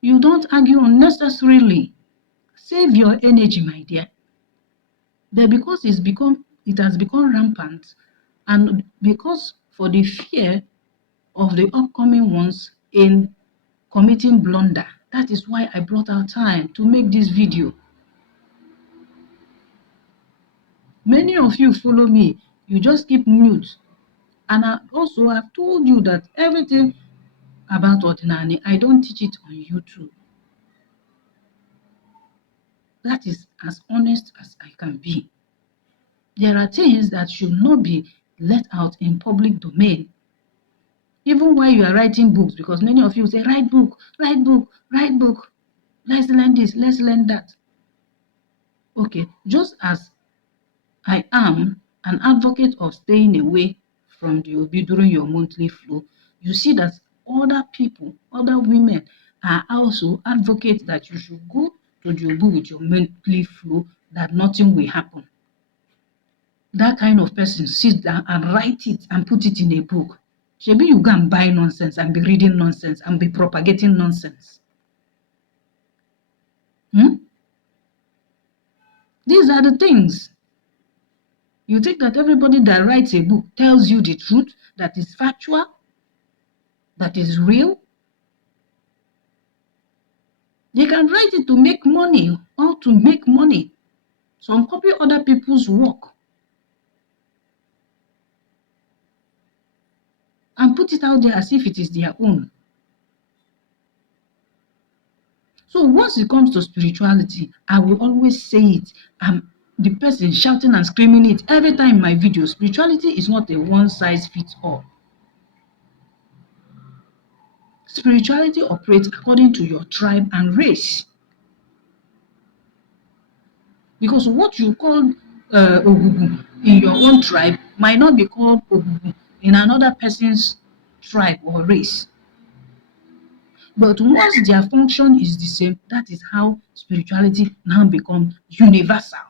You don't argue unnecessarily. Save your energy, my dear. But because it has become rampant, and because for the fear of the upcoming ones in committing blunder, that is why I brought out time to make this video. Many of you follow me, you just keep mute. And I've told you that everything about Ọdịnana, I don't teach it on YouTube. That is as honest as I can be. There are things that should not be let out in public domain. Even while you are writing books, because many of you say, write book, write book, write book. Let's learn this, let's learn that. Okay, just as I am an advocate of staying away from the Obi during your monthly flow, you see that other people, other women are also advocates that you should go to the Obi with your monthly flow, that nothing will happen. That kind of person sit down and write it and put it in a book. Maybe you go and buy nonsense and be reading nonsense and be propagating nonsense. These are the things. You think that everybody that writes a book tells you the truth, that is factual, that is real? They can write it to make money or to make money. Some copy other people's work and put it out there as if it is their own. So once it comes to spirituality, I will always say it. I'm the person shouting and screaming it every time in my video. Spirituality is not a one-size-fits-all. Spirituality operates according to your tribe and race. Because what you call Ogugu in your own tribe might not be called Ogugu in another person's tribe or race. But once their function is the same, that is how spirituality now becomes universal.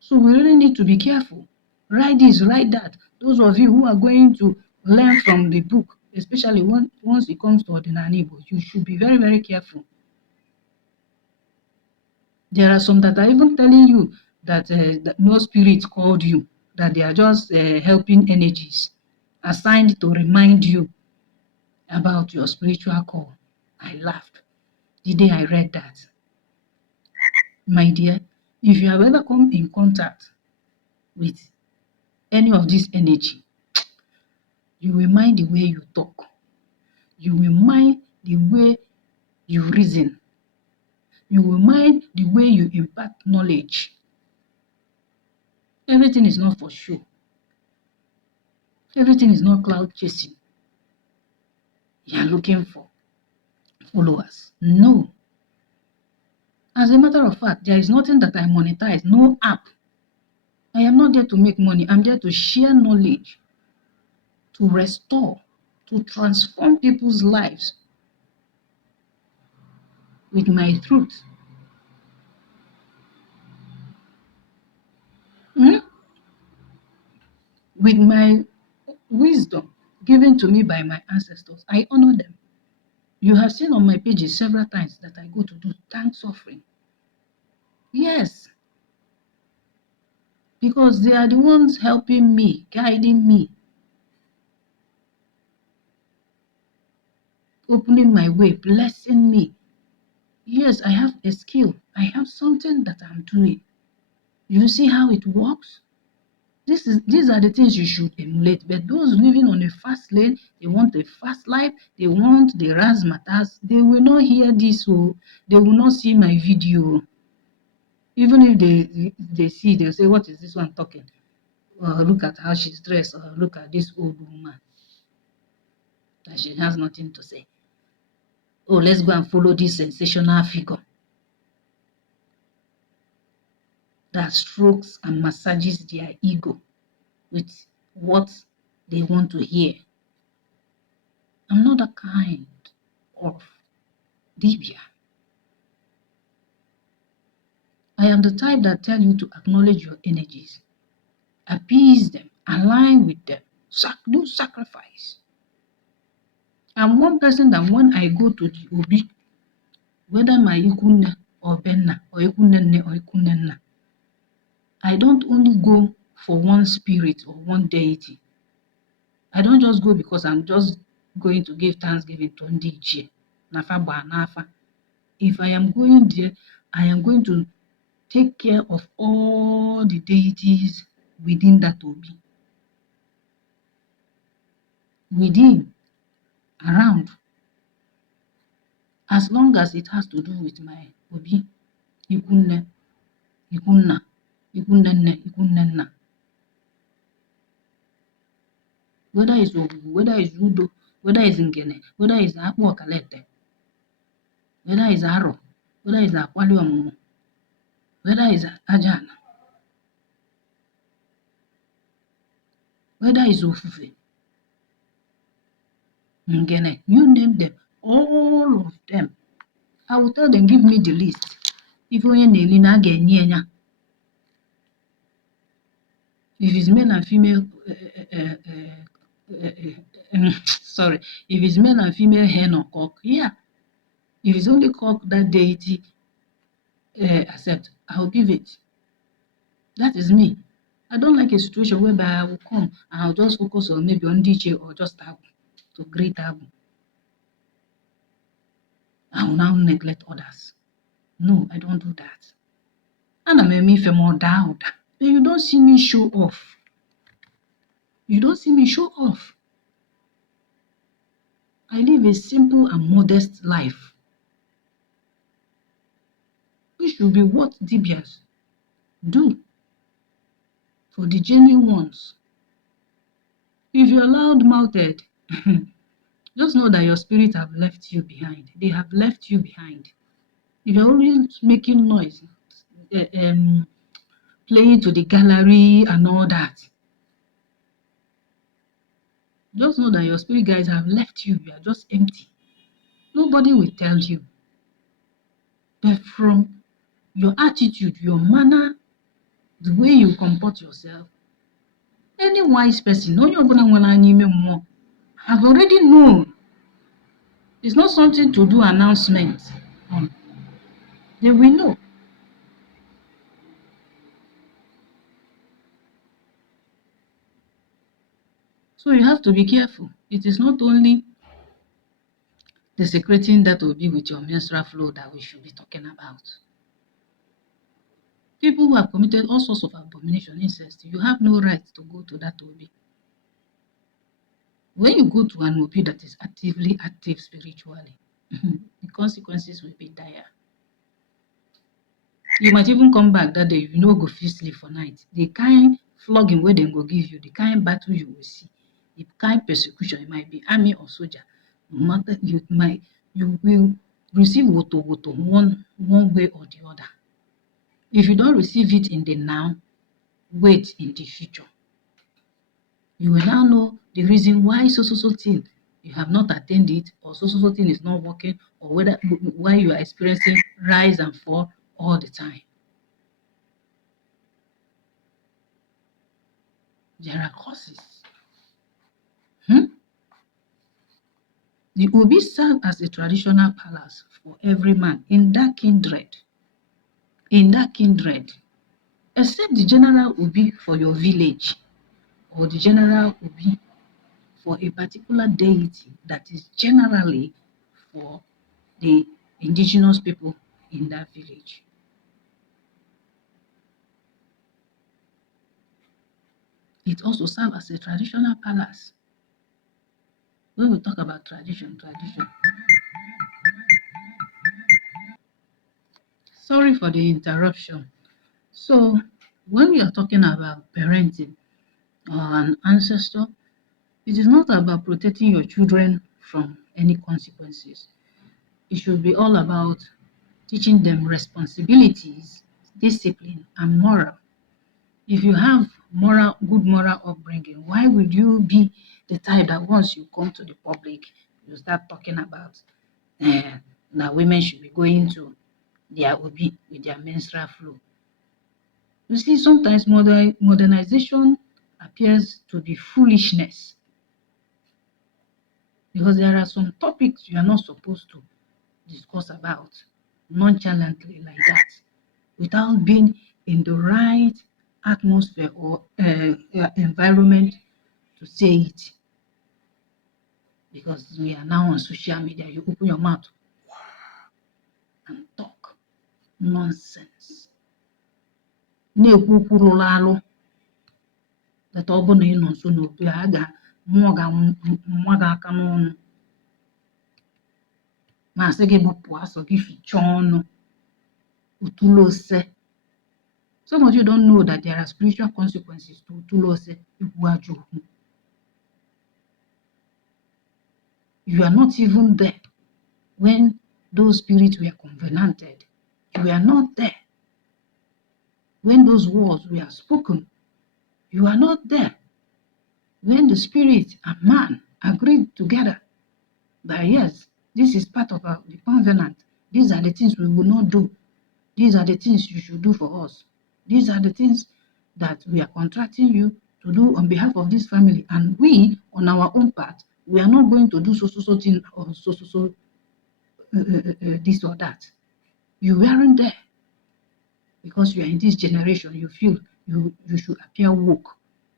So we really need to be careful. Write this, write that. Those of you who are going to learn from the book, especially once it comes to Ọdịnana Igbo, you should be very, very careful. There are some that are even telling you that no spirit called you, that they are just helping energies assigned to remind you about your spiritual call. I laughed the day I read that. My dear, if you have ever come in contact with any of this energy, you will mind the way you talk. You will mind the way you reason. You will mind the way you impart knowledge. Everything is not for show. Everything is not cloud chasing. You are looking for followers. No. As a matter of fact, there is nothing that I monetize, no app. I am not there to make money. I'm there to share knowledge, to restore, to transform people's lives with my truth. With my wisdom given to me by my ancestors. I honor them. You have seen on my pages several times that I go to do thanks offering. Yes. Because they are the ones helping me, guiding me, opening my way, blessing me. Yes, I have a skill. I have something that I'm doing. You see how it works? These are the things you should emulate. But those living on a fast lane, they want a fast life, they want the razzmatazz, they will not hear this, so they will not see my video. Even if they see, they'll say, what is this one talking? Look at how she's dressed, or look at this old woman. That she has nothing to say. Oh, let's go and follow this sensational figure that strokes and massages their ego with what they want to hear. I'm not that kind of dibia. I am the type that tell you to acknowledge your energies, appease them, align with them, do sacrifice. I'm one person that when I go to the Obi, whether my Ikunne or Benna or Ikunnenne or Ikunnenna, I don't only go for one spirit or one deity. I don't just go because I'm just going to give thanksgiving to Ndichie, Nafa ba Nafa. If I am going there, I am going to take care of all the deities within that Obi. Within, around, as long as it has to do with my Obi, Ikunne, Ikunna, Ikunnenne, Ikunnenna. Whether it's Ogu, whether it's Udo, whether it's Ngene, whether it's Akpu Okalete, whether it's Aro, whether it's Akwali Omumu, whether it's Ajana, whether it's Ofufe, Ngene, you name them, all of them. I will tell them, give me the list. If onye na-eli na ga-enye ya. If it's male and female, sorry, if it's male and female hen or cock, yeah. If it's only cock that deity accept, I'll give it. That is me. I don't like a situation whereby I will come and I'll just focus on maybe on Ndichie or just Abu to greet Abu. I will now neglect others. No, I don't do that. And I'm a me for more doubt. But you don't see me show off. You don't see me show off. I live a simple and modest life, which should be what Dibias do for the genuine ones. If you're loud-mouthed, just know that your spirit have left you behind. They have left you behind. If you're always making noise, playing to the gallery and all that, just know that your spirit guides have left you. You are just empty. Nobody will tell you. But from your attitude, your manner, the way you comport yourself, any wise person, have already known. It's not something to do announcement on. They will know. So you have to be careful. It is not only desecrating that will be with your menstrual flow that we should be talking about. People who have committed all sorts of abomination, incest, you have no right to go to that Obi. When you go to an Obi that is actively active spiritually, the consequences will be dire. You might even come back that day, you know, go fit sleep for night. The kind flogging where they go give you, the kind battle you will see, the kind persecution, it might be army or soldier, no matter you will receive woto one way or the other. If you don't receive it in the now, wait in the future. You will now know the reason why so thing you have not attained it, or so thing is not working, or why you are experiencing rise and fall all the time. There are causes. The Obi serve as a traditional palace for every man in that kindred. Except the general Obi for your village, or the general Obi for a particular deity that is generally for the indigenous people in that village. It also serves as a traditional palace. When we talk about tradition. Sorry for the interruption. So when we are talking about parenting or an ancestor, it is not about protecting your children from any consequences. It should be all about teaching them responsibilities, discipline, and moral. If you have good moral upbringing, why would you be the type that once you come to the public, you start talking about that women should be going to their Obi with their menstrual flow? You see, sometimes modernization appears to be foolishness. Because there are some topics you are not supposed to discuss about nonchalantly like that without being in the right atmosphere or environment to say it. Because we are now on social media, you open your mouth and talk nonsense. Na-ekwu kwurụrụ alụ that ọ bụrụ na ị nọ nso n'obi a mmụọ ga-nwa gị aka n'ọnụ ma sị gị gbapụ asọ gị fichaa ọnụ utule ose. Some of you don't know that there are spiritual consequences to utule ose ikwu ajọ okwu. You are not even there when those spirits were covenanted. You were not there when those words were spoken. You are not there when the spirit and man agreed together that yes, this is part of the covenant. These are the things we will not do. These are the things you should do for us. These are the things that we are contracting you to do on behalf of this family. And we, on our own part, we are not going to do so thing or this or that. You weren't there because you are in this generation. You feel you should appear woke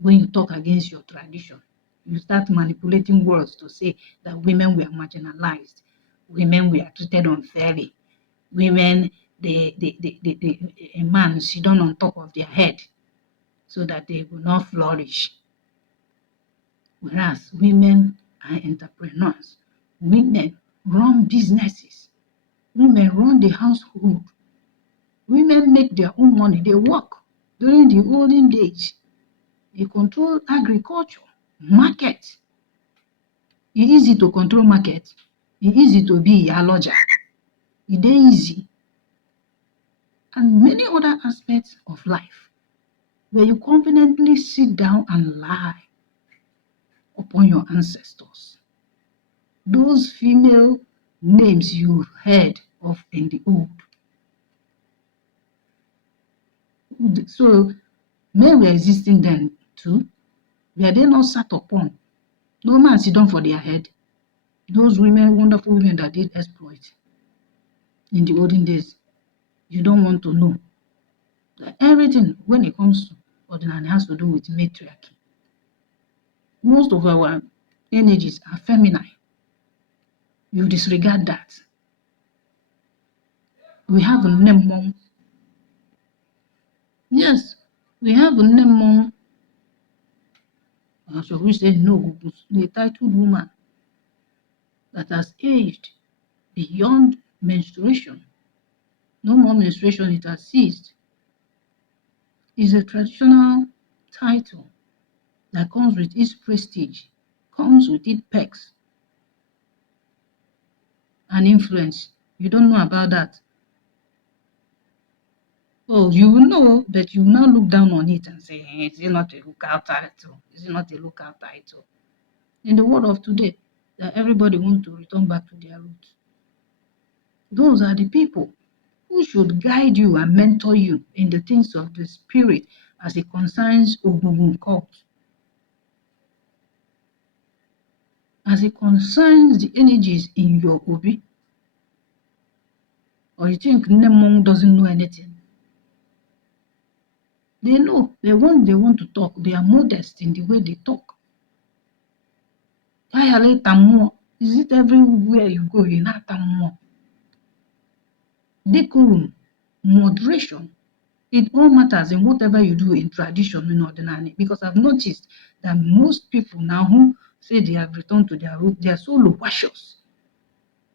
when you talk against your tradition. You start manipulating words to say that women were marginalized, women were treated unfairly, women, a man sit down on top of their head so that they will not flourish. Whereas women are entrepreneurs, women run businesses, women run the household, women make their own money, they work during the olden days. They control agriculture, market. It's easy to control market. It's easy to be a lodger. It's easy. And many other aspects of life where you confidently sit down and lie upon your ancestors. Those female names you heard of in the old. So men were existing then too. Were they not sat upon? No man sit down for their head. Those women, wonderful women that did exploit in the olden days. You don't want to know that everything when it comes to Ọdịnana has to do with matriarchy. Most of our energies are feminine. You disregard that. We have a Nemmon. Yes, we have a Nemmon. So we say no, the titled woman that has aged beyond menstruation. No more menstruation, it has ceased. Is a traditional title that comes with its prestige, comes with its perks and influence. You don't know about that. Oh, you will know, but you will now look down on it and say, hey, is it not a local title? Is it not a local title? In the world of today, that everybody wants to return back to their roots. Those are the people who should guide you and mentor you in the things of the spirit as it concerns Ogbungun cult. As it concerns the energies in your Obi. Or you think Nemmon doesn't know anything? They know. They want to talk. They are modest in the way they talk. Is it everywhere you go, you not more? Decorum, moderation, it all matters in whatever you do in tradition in Ọdịnana. Because I've noticed that most people now who say they have returned to their root, they are so loquacious.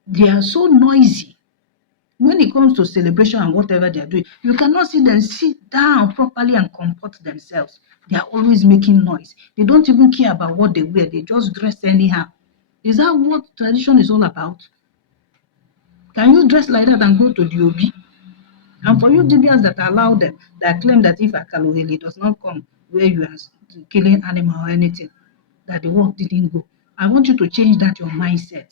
They are so noisy. When it comes to celebration and whatever they are doing, you cannot see them sit down properly and comport themselves. They are always making noise. They don't even care about what they wear. They just dress anyhow. Is that what tradition is all about? Can you dress like that and go to the Obi? And for you Dibians that allow them, that claim that if Akaloheli does not come where you are killing animal or anything, that the work didn't go. I want you to change that your mindset.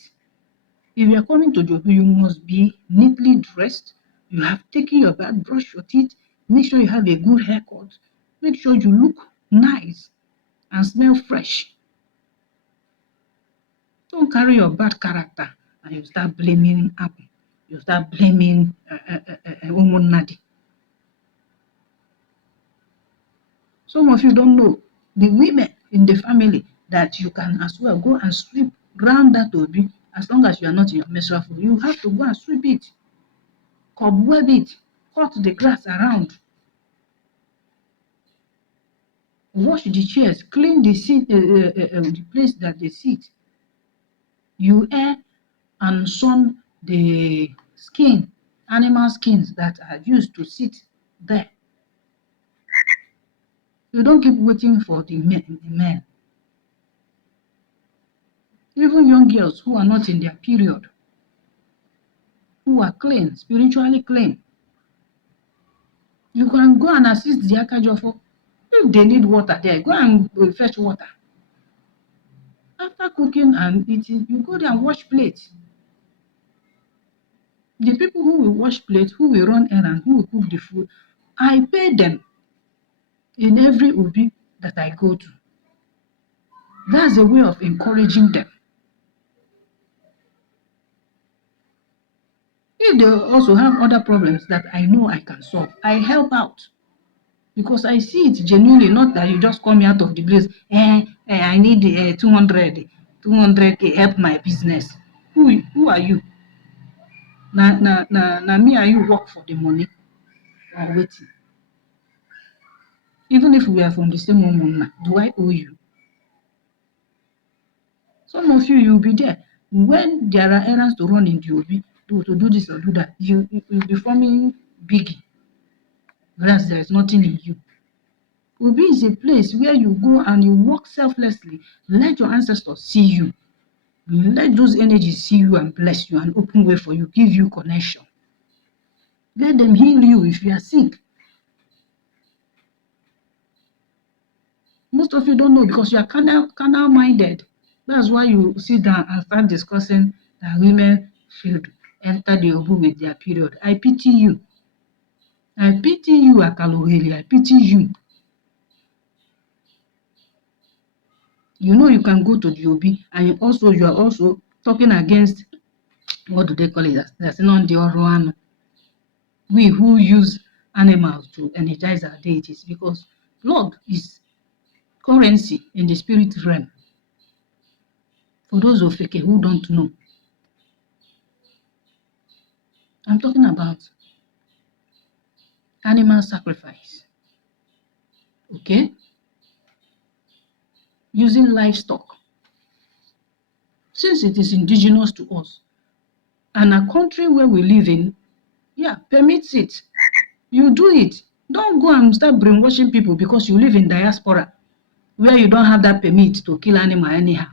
If you are coming to the Obi, you must be neatly dressed. You have taken your bath, brush your teeth, make sure you have a good haircut, make sure you look nice and smell fresh. Don't carry your bad character and you start blaming Apple. You start blaming Nadi. Some of you don't know the women in the family that you can as well go and sweep round that obi as long as you are not in your menstrual flow. You have to go and sweep it, cobweb it, cut the grass around, wash the chairs, clean the seat, the place that they sit. You air and sun the skin, animal skins that are used to sit there. You don't keep waiting for the men. Even young girls who are not in their period, who are clean, spiritually clean, you can go and assist the Akajofo. If they need water there, go and fetch water. After cooking and eating, you go there and wash plates. The people who will wash plates, who will run errands, who will cook the food, I pay them in every ubi that I go to. That's a way of encouraging them. If they also have other problems that I know I can solve, I help out. Because I see it genuinely, not that you just call me out of the blaze. I need 200K, help my business. Who are you? Na me and you work for the money or waiting. Even if we are from the same woman, do I owe you? Some of you, you'll be there. When there are errands to run in the OB, to do this or do that, you'll be forming biggie. Whereas there is nothing in you. OB is a place where you go and you work selflessly. Let your ancestors see you. Let those energies see you and bless you and open way for you, give you connection. Let them heal you if you are sick. Most of you don't know because you are carnal minded. That's why you sit down and start discussing that women should enter the Obu with their period. I pity you. I pity you, Akaloheli. I pity you. You know you can go to the Obi and you are also talking against, what do they call it? That's not the Oroano. We who use animals to energize our deities, because blood is currency in the spirit realm. For those of Feke who don't know, I'm talking about animal sacrifice. Okay? Using livestock. Since it is indigenous to us, and a country where we live in, permits it. You do it. Don't go and start brainwashing people because you live in diaspora, where you don't have that permit to kill animal anyhow.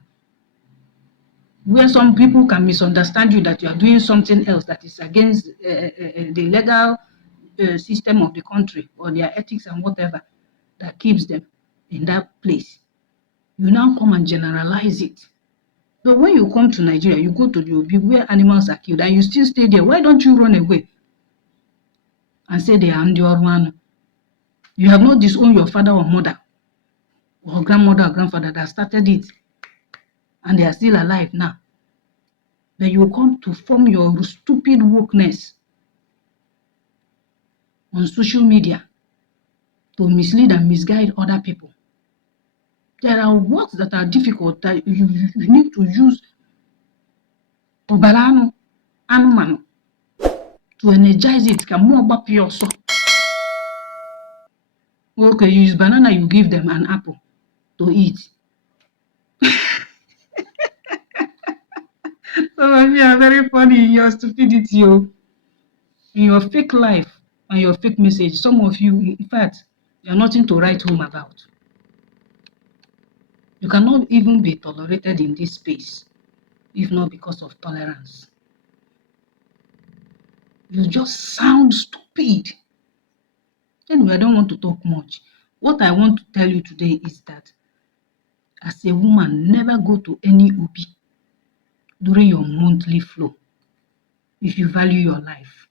Where some people can misunderstand you that you are doing something else that is against the legal system of the country or their ethics and whatever that keeps them in that place. You now come and generalize it. But when you come to Nigeria, you go to the Obi where animals are killed and you still stay there. Why don't you run away and say they are Ndiorwano? You have not disowned your father or mother or grandmother or grandfather that started it, and they are still alive now. Then you come to form your stupid wokeness on social media to mislead and misguide other people. There are words that are difficult that you need to use ọbara anụmanụ to energize it. Okay, you use banana, you give them an apple to eat. Some of you are very funny in your stupidity, in your fake life and your fake message. Some of you, in fact, you are nothing to write home about. You cannot even be tolerated in this space, if not because of tolerance. You just sound stupid. Anyway, I don't want to talk much. What I want to tell you today is that as a woman, never go to any Obi during your monthly flow. If you value your life,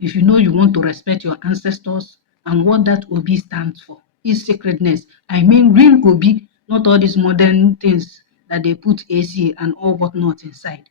if you know you want to respect your ancestors and what that Obi stands for is sacredness. I mean real Obi, not all these modern things that they put AC and all whatnot inside.